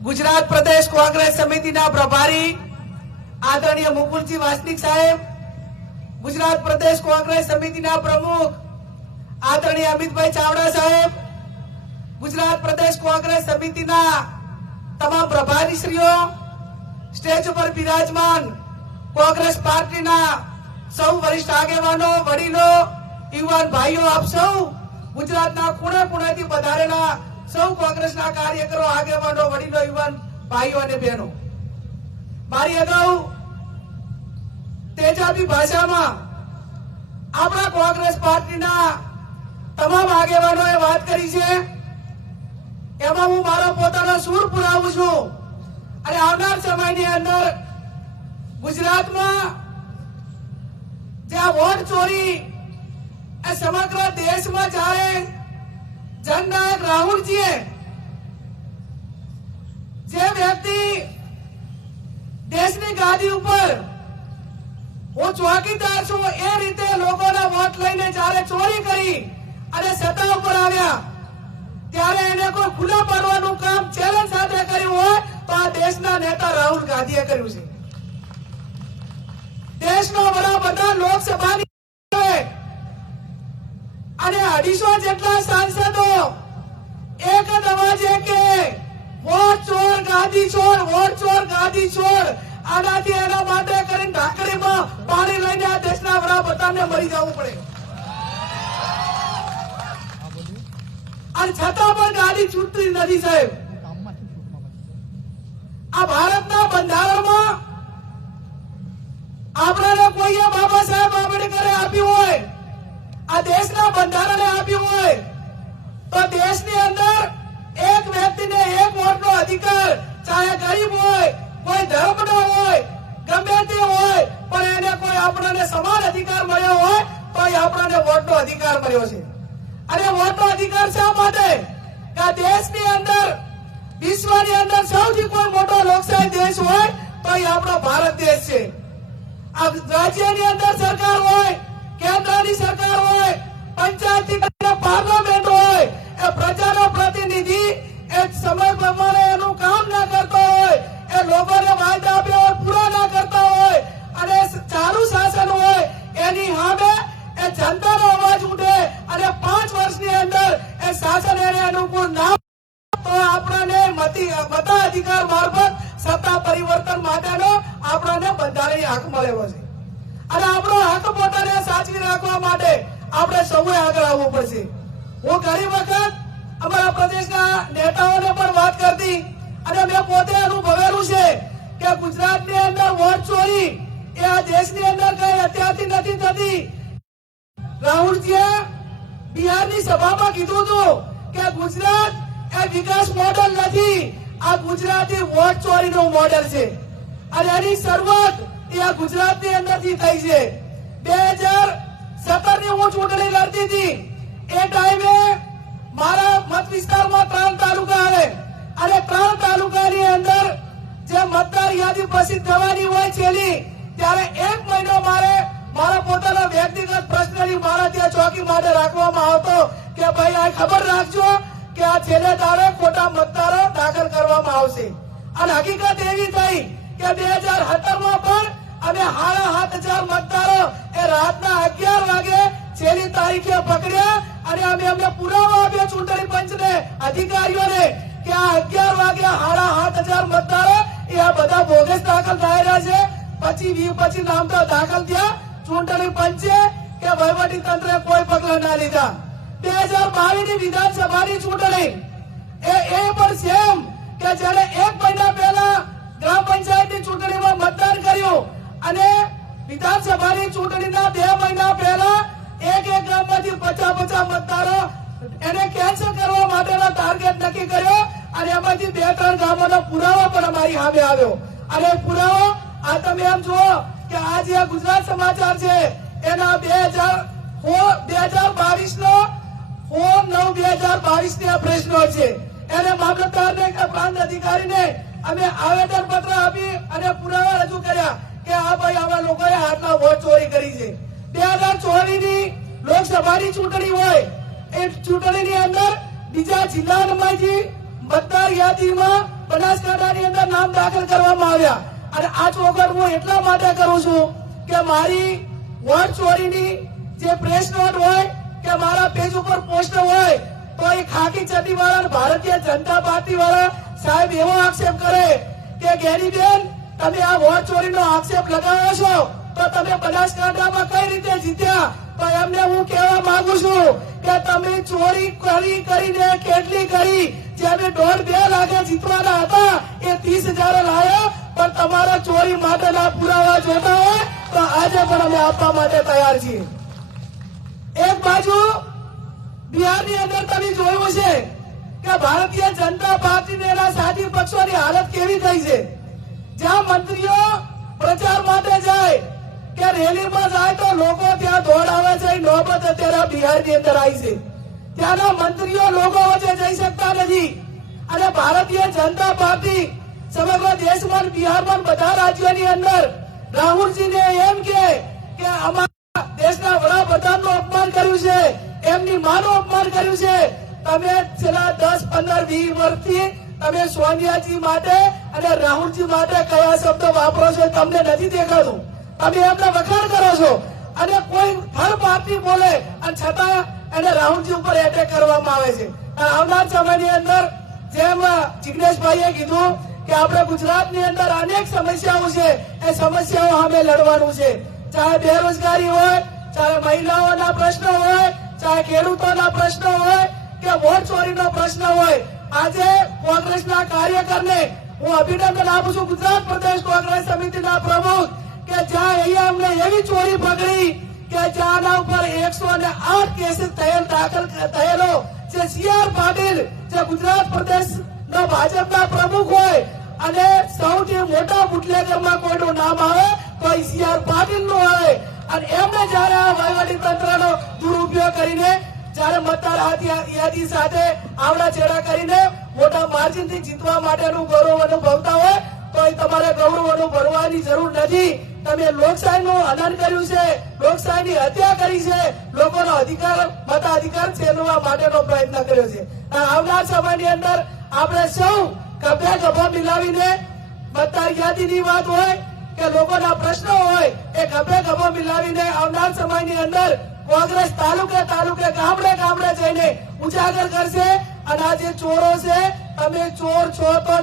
गुजरात प्रदेश कांग्रेस समिति प्रभारी आदरणीय मुकुलजी वासनिक साहेब, गुजरात प्रदेश कांग्रेस समिति प्रमुख आदरणीय अमित भाई चावड़ा साहेब, गुजरात प्रदेश कांग्रेस समिति तमाम प्रभारी श्रीओ, स्टेज पर विराजमान कांग्रेस पार्टी सौ वरिष्ठ आगेवानो, वडीलो, युवान भाईओ, आप सौ गुजरात खूणे खूणे पधारेला सौ कांग्रेस कार्यकरो, आगेवानो, वडीलो, युवान भाईओ और बहनों, मारी अगाऊ तेजाबी भाषा में अपना कांग्रेस पार्टी तमाम आगेवानोए बात करी है। एमां हूँ मारो पोतानो सूर पुरावुं छुं अने आवनार समयनी अंदर गुजरात में जे वोट चोरी समग्र देश में जाए जननायक राहुल जी जे व्यक्ति देश की गादी ऊपर वो चौकीदार छो ए रीते लोगों ने वोट लईने जारे चोरी करी अने सत्ता पर आव्या त्यारे एने कोई खुला पाडवानुं काम चेलेंज साथे कर्युं होय तो आ देशना नेता राहुल गांधीए कर्युं छे। देशनो वडाप्रधान लोकसभानी અને 250 જેટલા સાંસદો એક જ અવાજે કે વોટ ચોર ગાદી છોડ, વોટ ચોર ગાદી છોડ, આનાથી એના માટે કરીને ઢાંકણીમાં પાણી લઈને આ દેશના વડાપ્રધાનને મરી જવું પડે અને છતાં પણ ગાદી છૂટતી નથી સાહેબ। આ ભારતના બંધારણમાં આપણાને કોઈએ બાબા સાહેબ આંબેડકરે આપ્યું હોય, आ देशना बंधारणे आप्युं होय तो देशनी अंदर एक व्यक्ति ने एक वोट नो अधिकार, चाहे गरीब होय, कोई धर्मनो होय, गमे ते होय, पण एने कोई आपणाने समान अधिकार मळ्यो होय तो आपणाने वोट नो अधिकार मळ्यो छे। अने वोट नो अधिकार शा माटे के देशनी अंदर विश्वनी अंदर सौथी कोई मोटो लोकशाही देश होय तो आपणो भारत देश छे। आ राज्यनी अंदर सरकार होय, केंद्रनी सरकार होय, पंचायती पार्लामेंट होय, ए प्रजानो प्रतिनिधि एक समय प्रमाणे एनुं काम न करतो होय, ए लोकोने वायदा आप्या होय पूरा न करता होय अने चालू शासन होय एनी सामे ए जनतानो अवाज उठे अने 5 वर्षनी अंदर ए शासन एने अनुकूल न तो आपणाने मताधिकार मार्फत सत्ता परिवर्तन माटेनो आपणाने બંધારણીય હક મળેલો છે અને આપણો હક પોતાને સાચવી રાખવા માટે આપણે સૌએ આગળ આવવું પડશે। હું ઘણી વખત અમારા પ્રદેશના નેતાઓને પણ વાત કરતી અને મેં પોતે અનુભવેલું છે કે ગુજરાતની અંદર વોટ ચોરી એ આ દેશની અંદર કઈ અત્યારથી નથી થતી। રાહુલજીએ બિહારની સભામાં કીધું હતું કે ગુજરાત એ વિકાસ મોડેલ નથી, આ ગુજરાતી વોટ ચોરીનું મોડેલ છે અને એની શરૂઆત ये गुजरात के अंदर थी थई छे। 2017 ની હું ચૂંટણી લડતી હતી એ ટાઈમે મારા મત વિસ્તારમાં 3 તાલુકા આવે અને 3 તાલુકાની અંદર જે મતદાર યાદી પ્રસિદ્ધ થવાની હોય છેલ્લી ત્યારે 1 મહિનો મારે મારા પોતાના વ્યક્તિગત પ્રશ્નની મારા ત્યાં ચોકી માટે રાખવામાં આવતો કે ભાઈ આ ખબર રાખજો કે આ છેલ્લે દાડે ખોટા મતદારો દાખલ કરવામાં આવશે અને હકીકત એવી થઈ કે 2017 માં પણ અમે 7,500 मतदारों ए रातना 11 वागे छेली तारीखे पकड़्या अने अमे पुरावा आप्या चूंटणी पंच ने अधिकारीओ ने के आ 11 वागे 7,500 मतदारों ए आ बधा बोगस दाखल थयेला छे। પછી नाम तो दाखल थया, चूंटणी पंचे के वहीवटी तंत्रे कोई पगला ना लीधा। 2022 ની વિધાનસભાની ચૂંટણી એ પણ સેમ કે જેને 1 મહિના પહેલા ગ્રામ પંચાયતની ચૂંટણીમાં મતદાન કર્યું અને વિધાનસભાની ચૂંટણીના 2 મહિના પહેલા એક ગામમાંથી 50 મતદારો એને કેન્સલ કરવા માટેનો ટાર્ગેટ નક્કી કર્યો અને એમાંથી 2-3 ગામોનો પુરાવો પણ અમારી સામે આવ્યો અને પુરાવો આ તમે એમ જુઓ કે આ જે ગુજરાત સમાચાર છે એના 2022 નો 9/2022 ની આ પ્રેસ નોટ છે એને મામલતદારને કે પ્રાંત અધિકારીને અમે આવેદન પત્ર આપી અને પુરાવા રજૂ કર્યા કે આ ભાઈ આવા લોકોએ હાથમાં વોટ ચોરી કરી છે। 2024 ની લોકસભાની ચૂંટણી હોય એ ચૂંટણીની અંદર બીજા જિલ્લામાંથી मतदार મતદાર યાદીમાં બનાસકાંઠાની અંદર નામ દાખલ કરવામાં આવ્યા. અને આ ચોખવટ હું એટલા માટે કરું છું કે મારી વોટ ચોરીની જે પ્રેસ નોટ હોય કે મારા પેજ ઉપર પોસ્ટ હોય તો એ ખાકી ચડ્ડી વાળા ભારતીય જનતા પાર્ટી વાળા સાહેબ એવો આક્ષેપ કરે કે ગેરીબેન તમે આ વોટ ચોરીનો આક્ષેપ લગાવો છો તો તમે બનાસકાંઠામાં કઈ રીતે જીત્યા? તો એમને હું કહેવા માંગુ છું કે તમે ચોરી કરીને કેટલી કરી? જે અમે 1.5-2 લાખે જીતવાના હતા એ 30,000 લાયા. પણ તમારા ચોરી માટેના પુરાવા જોતા હોય તો આજે પણ અમે આપવા માટે તૈયાર છીએ. એક બાજુ બિહારની અંદર તમે જોયું છે કે ભારતીય જનતા પાર્ટી એના સાથી પક્ષોની હાલત કેવી થઈ છે. જ્યાં મંત્રીઓ પ્રચાર માટે જાય કે રેલીમાં જાય તો લોકો ત્યાં દોડાવે છે. નોબત અત્યારે બિહારની અંદર આવી છે. ત્યાંના મંત્રીઓ લોકો વચ્ચે જઈ શકતા નથી. અને ભારતીય જનતા પાર્ટી સમગ્ર દેશમાં બિહારમાં બધા રાજ્યોની અંદર રાહુલજીને એમ કે અમારા દેશના વડાપ્રધાનનું અપમાન કર્યું છે, એમની માનું અપમાન કર્યું છે. તમે છેલ્લા 10-15-20 વર્ષથી તમે સોનિયાજી માટે અને રાહુલજી માટે કયા શબ્દો વાપરો છો તમને નથી દેખાતું. તમે એમને વખાણ કરો છો અને કોઈ થર્ડ પાર્ટી બોલે અને છતાં એને રાહુલજી ઉપર એટેક કરવામાં આવે છે. આવનાર સમયની અંદર જેમ જિગ્નેશભાઈએ કીધું કે આપણે ગુજરાતની અંદર અનેક સમસ્યાઓ છે, એ સમસ્યાઓ સામે લડવાનું છે. ચાહે બેરોજગારી હોય, ચાહે મહિલાઓના પ્રશ્નો હોય, ચાહે ખેડૂતોના પ્રશ્નો હોય કે વોટ ચોરીનો પ્રશ્ન હોય. આજે કોંગ્રેસના કાર્યકરને હું અભિનંદન આપું છું, ગુજરાત પ્રદેશ કોંગ્રેસ સમિતિના પ્રમુખ, કે જ્યાં અહીંયા અમને એવી ચોરી પકડી કે જ્યાંના ઉપર 108 કેસીસ દાખલ થયેલો છે. CR પાટીલ જે ગુજરાત પ્રદેશના ભાજપના પ્રમુખ હોય અને સૌથી મોટા બુટલેગરમાં કોઈનું નામ આવે તો CR પાટીલનું આવે. અને એમને જયારે આ વહીવટી તંત્રનો દુરુપયોગ કરીને જયારે મતદાર યાદી સાથે આવડા ચેડા કરીને મોટા માર્જિનથી જીતવા માટેનું ગૌરવ અનુભવતા હોય તો તમારે ગૌરવ અનુભવવાની જરૂર નથી. તમે લોકશાહીનું હનન કર્યું છે, લોકશાહીની હત્યા કરી છે, લોકોનો અધિકાર મતાધિકાર છેલવા માટેનો પ્રયત્ન કર્યો છે. આવનાર સમયની અંદર આપણે સૌ ખભે ખભો મિલાવીને મતદાર યાદીની વાત હોય કે લોકોના પ્રશ્નો હોય એ ખભે ખભો મિલાવીને આવનાર સમયની અંદર કોંગ્રેસ તાલુકે ગામડે જઈને ઉજાગર કરશે. અને આ જે ચોરો છે, તમે ચોર છો તો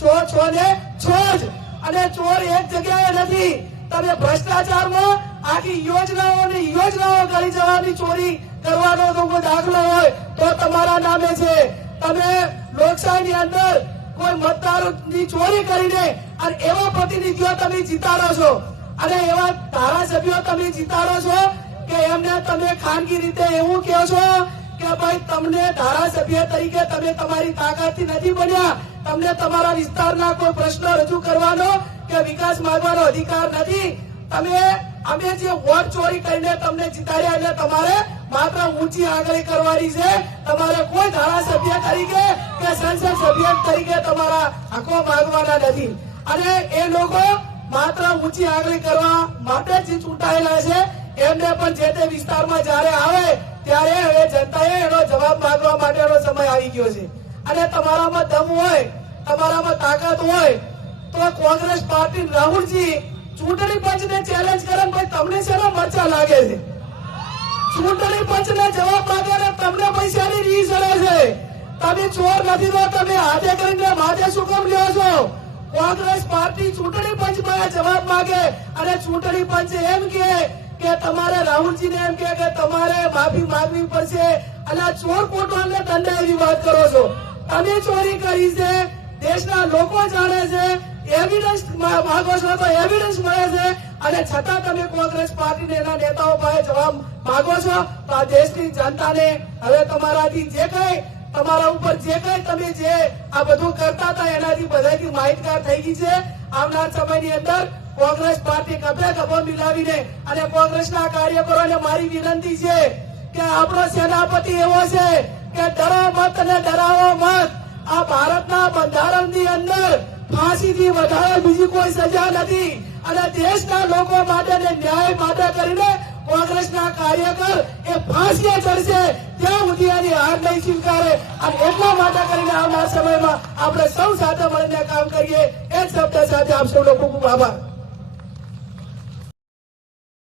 ચોર છો ને છો જ. અને ચોર એક જગ્યાએ નથી. તમે ભ્રષ્ટાચારમાં આખી યોજનાઓ કરી જવાની ચોરી કરવાનો તો કોઈ દાખલો હોય તો તમારા નામે છે. તમે લોકશાહીની અંદર કોઈ મતદારોની ચોરી કરીને અને એવા પ્રતિનિધિઓ તમે જીતાડો છો અને એવા ધારાસભ્યો તમે જીતાડો છો કે એમને તમે ખાનગી રીતે એવું કહો છો કે ભાઈ તમને ધારાસભ્ય તરીકે તમે તમારી તાકાતથી નથી બન્યા, તમને તમારા વિસ્તારના કોઈ પ્રશ્નો રજૂ કરવાનો કે વિકાસ માંગવાનો અધિકાર નથી. અમે જે વોટ ચોરી કરીને તમને જીતાડ્યા એટલે તમારે માત્ર ઊંચી આંગળી કરવાની છે. તમારે કોઈ ધારાસભ્ય તરીકે કે સંસદ સભ્ય તરીકે તમારા હકો માંગવાના નથી. અને એ લોકો માત્ર ઊંચી આંગળી કરવા માટે જ ચૂંટાયેલા છે. એમને પણ જે તે વિસ્તારમાં જયારે આવે ત્યારે હવે જનતાએ એનો જવાબ માંગવા માટેનો સમય આવી ગયો છે. અને તમારામાં દમ હોય, તમારામાં તાકાત હોય તો કોંગ્રેસ પાર્ટી રાહુલજી ચૂંટણી પંચને ચેલેન્જ કરે ભાઈ તમને શેના મરચા લાગે છે? ચૂંટણી પંચને જવાબ માંગે ને તમને પૈસાની રીસ ચડે છે. તમે ચોર નથી તો તમે હાથે કરીને માથે શું કામ લ્યો છો? કોંગ્રેસ પાર્ટી ચૂંટણી પંચમાં જવાબ માંગે અને ચૂંટણી પંચ એમ કે તમારે રાહુલજીને એમ કે તમારે માફી માંગવી પડશે. અને આ ચોર કોટવાલને દંડાવી વાત કરો છો. તમે ચોરી કરી છે, દેશના લોકો જાણે છે, એવિડન્સ માંગો છો તો એવિડન્સ મળે છે અને છતાં તમે કોંગ્રેસ પાર્ટીને એના નેતાઓ પાસે જવાબ માંગો છો. તો આ દેશની જનતાને હવે તમારાથી જે કઈ તમારા ઉપર જે કઈ તમે જે આ બધું કરતા હતા એનાથી બધાથી માહિતગાર થઈ ગઈ છે. આવનાર સમયની અંદર કોંગ્રેસ પાર્ટી ખભે ખભો મિલાવીને અને કોંગ્રેસના કાર્યકરોને મારી વિનંતી છે કે આપણો સેનાપતિ એવો છે કે ડરો મત અને ડરાવો મત. આ ભારતના બંધારણની અંદર ફાંસીથી વધારે બીજી કોઈ સજા નથી. અને દેશના લોકો માટે ન્યાય માટે કરીને કોંગ્રેસના કાર્યકર એ ફાંસીએ ચડશે ત્યાં સુધી આની હાર નહીં સ્વીકારે. અને એટલા માટે કરીને આવનાર સમયમાં આપણે સૌ સાથે મળીને કામ કરીએ. એ જ શબ્દ સાથે આપ સૌનો ખૂબ ખૂબ આભાર.